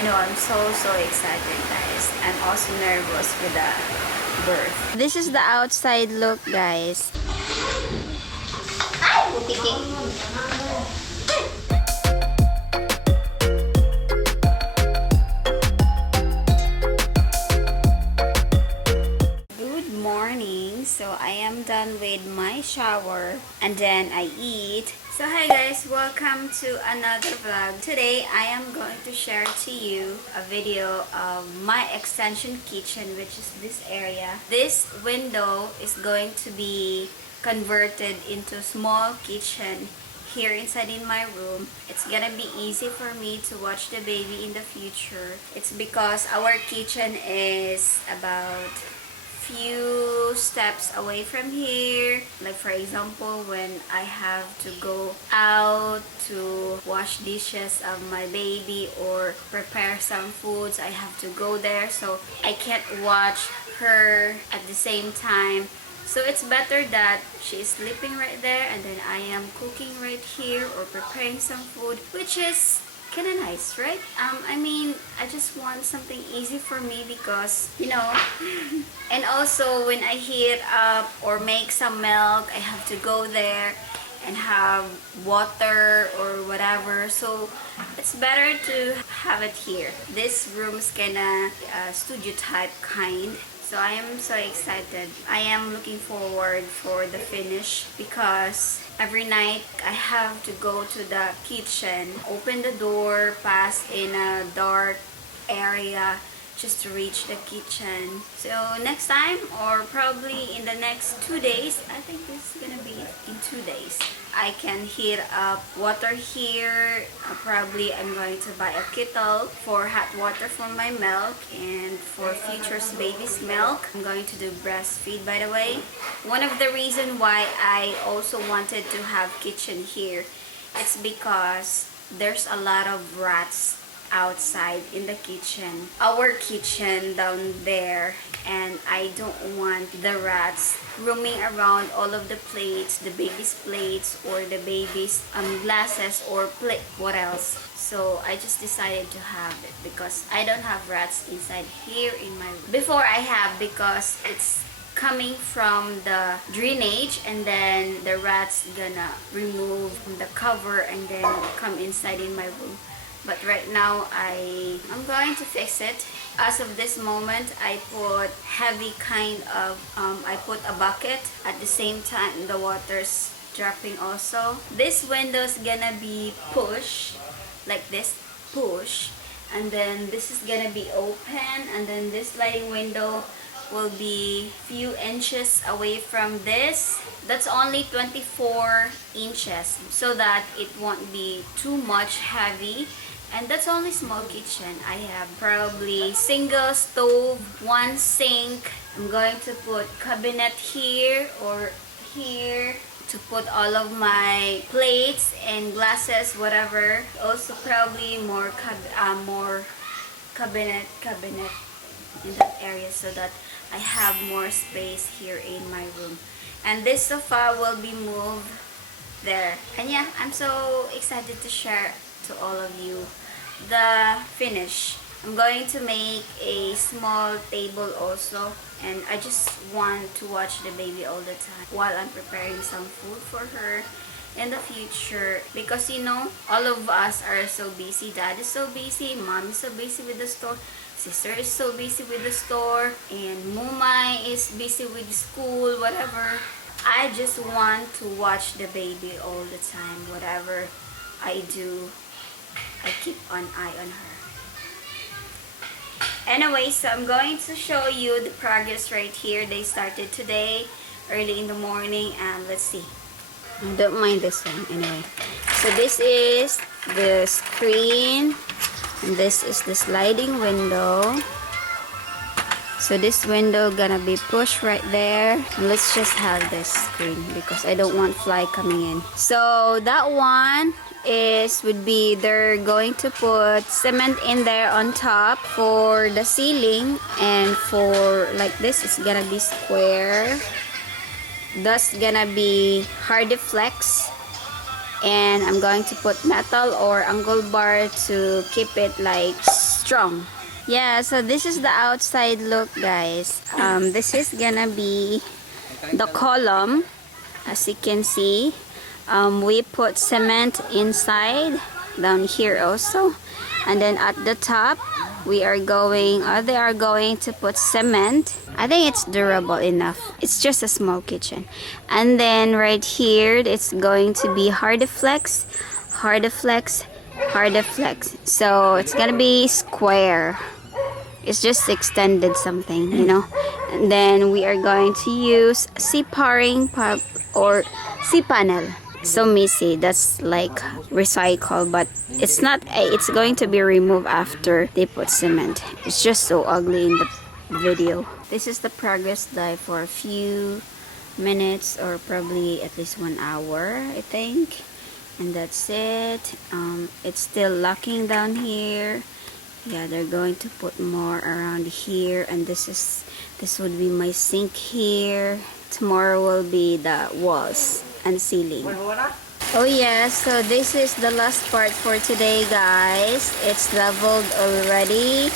You know, I'm so excited, guys. I'm also nervous with the birth. This is the outside look, guys. Good morning. So I am done with my shower and then I eat. So hi guys, welcome to another vlog. Today I am going to share to you a video of my extension kitchen, which is this area. This window is going to be converted into small kitchen here inside in my room. It's gonna be easy for me to watch the baby in the future. It's because our kitchen is about few steps away from here. Like for example, when I have to go out to wash dishes of my baby or prepare some foods, I have to go there, so I can't watch her at the same time. So it's better that she is sleeping right there and then I am cooking right here or preparing some food, which is kind of nice, right? I mean, I just want something easy for me because, you know, and also when I heat up or make some milk, I have to go there and have water or whatever. So it's better to have it here. This room is kinda studio type kind. So I am so excited. I am looking forward for the finish because every night I have to go to the kitchen, open the door, pass in a dark area just to reach the kitchen. So next time, or probably in the next 2 days, I think this is gonna be in 2 days, I can heat up water here. Probably I'm going to buy a kettle for hot water for my milk and for future's baby's milk. I'm going to do breastfeed, by the way. One of the reasons why I also wanted to have kitchen here, it's because there's a lot of rats outside in the kitchen, our kitchen down there, and I don't want the rats roaming around all of the plates, the baby's plates or the baby's glasses or plate, what else. So I just decided to have it because I don't have rats inside here in my room. Before I have, because it's coming from the drainage and then the rats gonna remove the cover and then come inside in my room. But right now I'm going to fix it. As of this moment, I put heavy kind of I put a bucket at the same time the water's dropping also. This window's gonna be push like this, push, and then this is gonna be open, and then this sliding window will be few inches away from this. That's only 24 inches so that it won't be too much heavy. And that's only small kitchen. I have probably single stove, one sink. I'm going to put cabinet here or here to put all of my plates and glasses, whatever. Also probably more cabinet in that area so that I have more space here in my room. And this sofa will be moved there. And yeah, I'm so excited to share to all of you the finish. I'm going to make a small table also, and I just want to watch the baby all the time while I'm preparing some food for her in the future, because you know, all of us are so busy. Dad is so busy, mom is so busy with the store, sister is so busy with the store, and Mumai is busy with school, whatever. I just want to watch the baby all the time. Whatever I do, I keep an eye on her. Anyway, so I'm going to show you the progress right here. They started today, early in the morning, and let's see. I don't mind this one anyway. So this is the screen, and this is the sliding window. So this window gonna be pushed right there. And let's just have this screen because I don't want fly coming in. So that one would be they're going to put cement in there on top for the ceiling, and for like this it's gonna be square. That's gonna be hard flex, and I'm going to put metal or angle bar to keep it like strong. Yeah, so this is the outside look, guys. This is gonna be the column. As you can see, we put cement inside, down here also, and then at the top we are going, or they are going to put cement. I think it's durable enough. It's just a small kitchen. And then right here, it's going to be Hardiflex, Hardiflex, Hardiflex. So it's gonna be square. It's just extended something, you know. And then we are going to use C-paring or C-panel. So messy, that's like recycle, but it's not. It's going to be removed after they put cement. It's just so ugly in the video. This is the progress die for a few minutes, or probably at least 1 hour, I think. And that's it. It's still locking down here. Yeah, they're going to put more around here, and this would be my sink here. Tomorrow will be the walls and ceiling. Oh yeah, so this is the last part for today, guys. It's leveled already,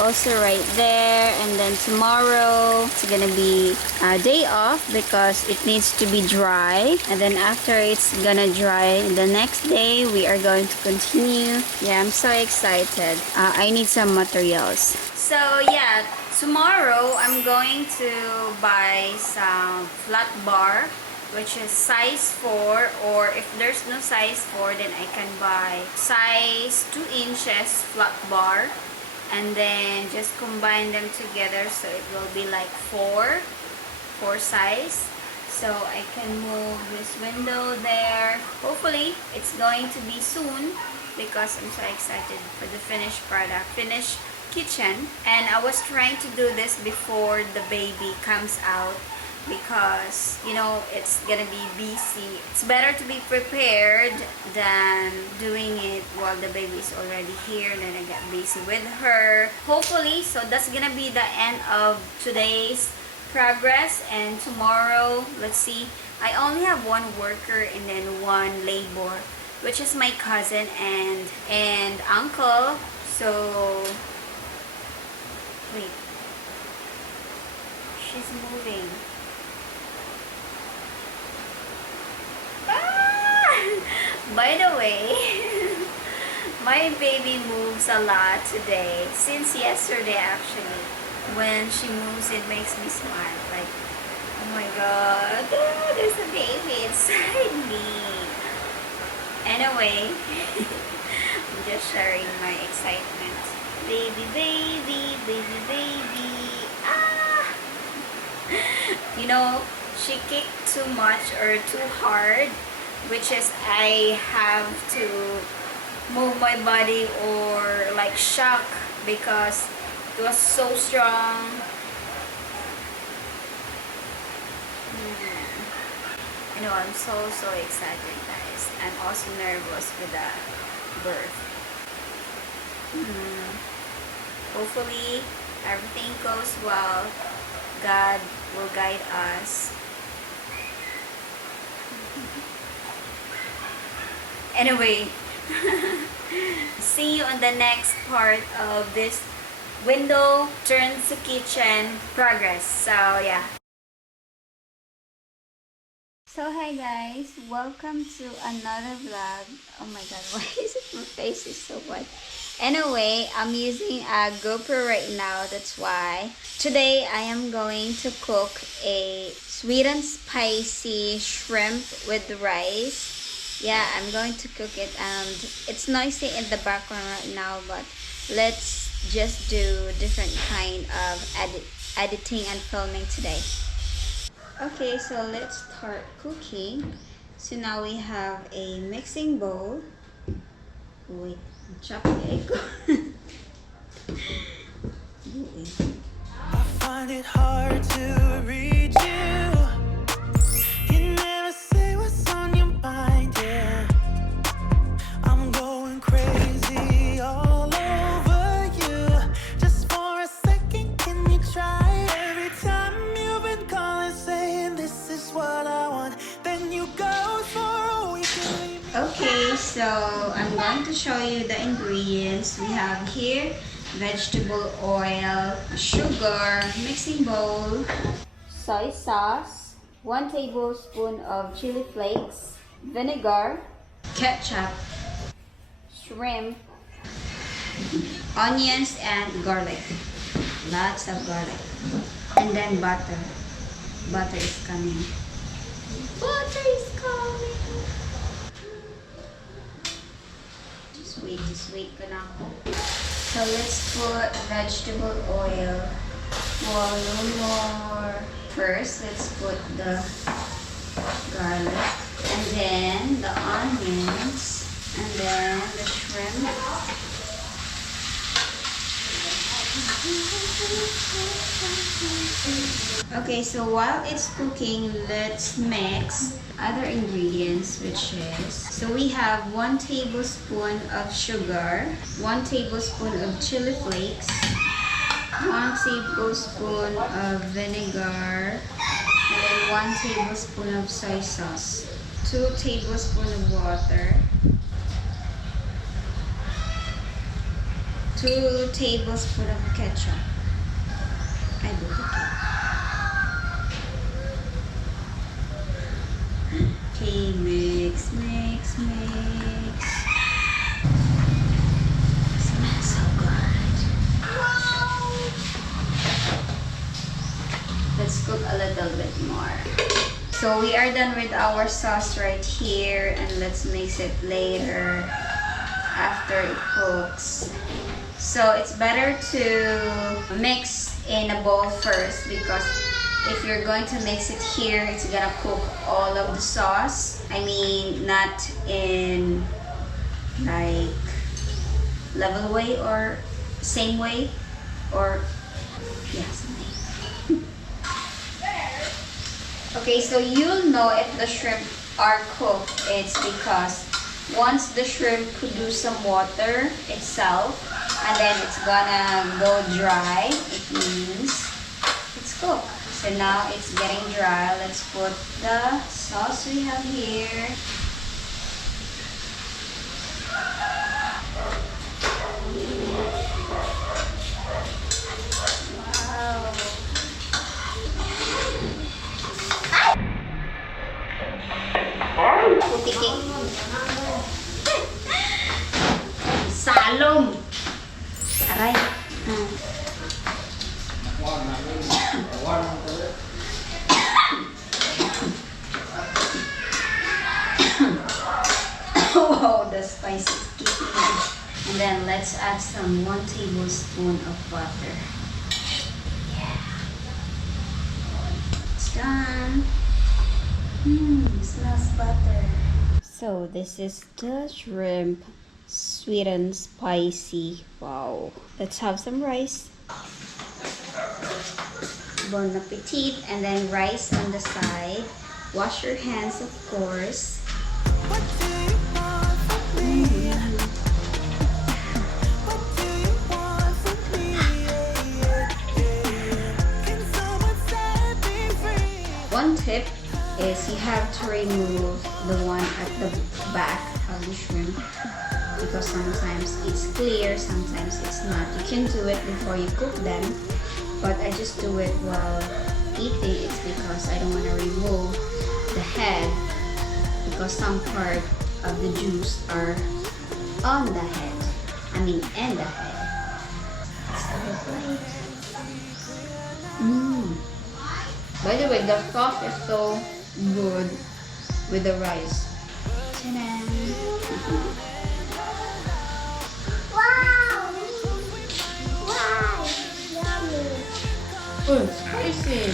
also right there. And then tomorrow it's gonna be a day off because it needs to be dry, and then after it's gonna dry the next day we are going to continue. Yeah, I'm so excited. I need some materials. So yeah, tomorrow I'm going to buy some flat bar, which is size 4, or if there's no size 4, then I can buy size 2 inches flat bar, and then just combine them together so it will be like 4 size. So I can move this window there. Hopefully it's going to be soon because I'm so excited for the finished product, finished kitchen. And I was trying to do this before the baby comes out because, you know, it's gonna be busy. It's better to be prepared than doing it while the baby is already here and then I get busy with her. Hopefully, so that's gonna be the end of today's progress. And tomorrow, let's see, I only have 1 worker and then 1 labor, which is my cousin and uncle. So wait, she's moving. By the way, my baby moves a lot today, since yesterday actually. When she moves, it makes me smile, like, oh my god, there's a baby inside me. Anyway, I'm just sharing my excitement. Baby, baby, baby, baby. Ah! You know, she kicked too much or too hard, which is I have to move my body or like shock because it was so strong. You know, I'm so excited, guys. I'm also nervous with the birth. Hopefully everything goes well. God will guide us. Anyway, see you on the next part of this window turns to kitchen progress. So yeah. So hi guys, welcome to another vlog. Oh my god, why is it my face is so white? Anyway, I'm using a GoPro right now, that's why. Today I am going to cook a sweet and spicy shrimp with rice. Yeah, I'm going to cook it, and it's noisy in the background right now, but let's just do different kind of editing and filming today. Okay, so let's start cooking. So now we have a mixing bowl. Wait, chop the egg. I find it hard to reach you. You never say what's on your mind, yeah. I'm going crazy all over you. Just for a second, can you try? Every time you've been calling, saying this is what I want, then you go for a week and leave me. Okay, so I'm going to show you the ingredients we have here. vegetable oil, sugar, mixing bowl, soy sauce, 1 tablespoon of chili flakes, vinegar, ketchup, shrimp, onions, and garlic. Lots of garlic. And then butter. Butter is coming. Butter is coming. Just wait ka na ako. So let's put vegetable oil. One more. First, let's put the garlic. And then the onions. And then the shrimp. Okay, so while it's cooking, let's mix other ingredients, which is, so we have 1 tablespoon of sugar, 1 tablespoon of chili flakes, 1 tablespoon of vinegar, and then 1 tablespoon of soy sauce, 2 tablespoons of water, 2 tablespoons of ketchup. I do it. Okay, mix. Smells so good. Let's cook a little bit more. So we are done with our sauce right here, and let's mix it later after it cooks. So it's better to mix in a bowl first, because if you're going to mix it here, it's gonna cook all of the sauce. I mean, not in like level way or same way, or yeah, same way. Okay, so you'll know if the shrimp are cooked. It's because once the shrimp produce some water itself, and then it's gonna go dry, it means it's cooked. So now it's getting dry. Let's put the sauce we have here. Wow. Putiking. Salom. Aray. Oh, the spice is kicking in. And then let's add some 1 tablespoon of butter. Yeah. It's done. Smells butter. So this is the shrimp, sweet and spicy. Wow. Let's have some rice. Bon appetit. And then rice on the side. Wash your hands, of course. What do you want from me? What do you want from me? Can someone set me free? One tip is you have to remove the one at the back of the shrimp, because sometimes it's clear, sometimes it's not. You can do it before you cook them, but I just do it while eating. It's because I don't want to remove the head, because some part of the juice are on the head. I mean, in the head. By the way, the sauce is so good with the rice. Ta-da! Wow! Wow! Yummy! Oh, spicy!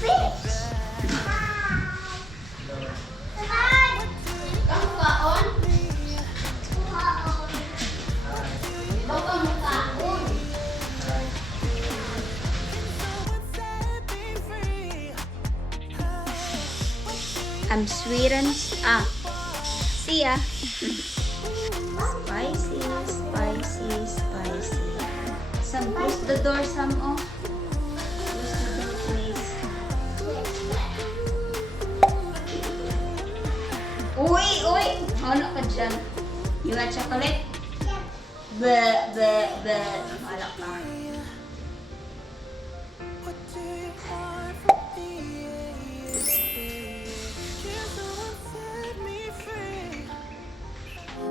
Fish! I'm sweet and see ya. Spicy, spicy, spicy. Some close the door, some oh. Close the door, please. dyan. You want chocolate? Yeah. Malak na. What do you want from me? Can someone set me free?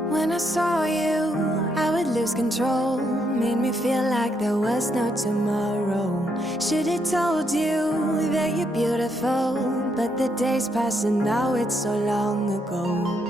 When I saw you, I would lose control. Made me feel like there was no tomorrow. Should've told you that you're beautiful, but the days pass and now it's so long ago.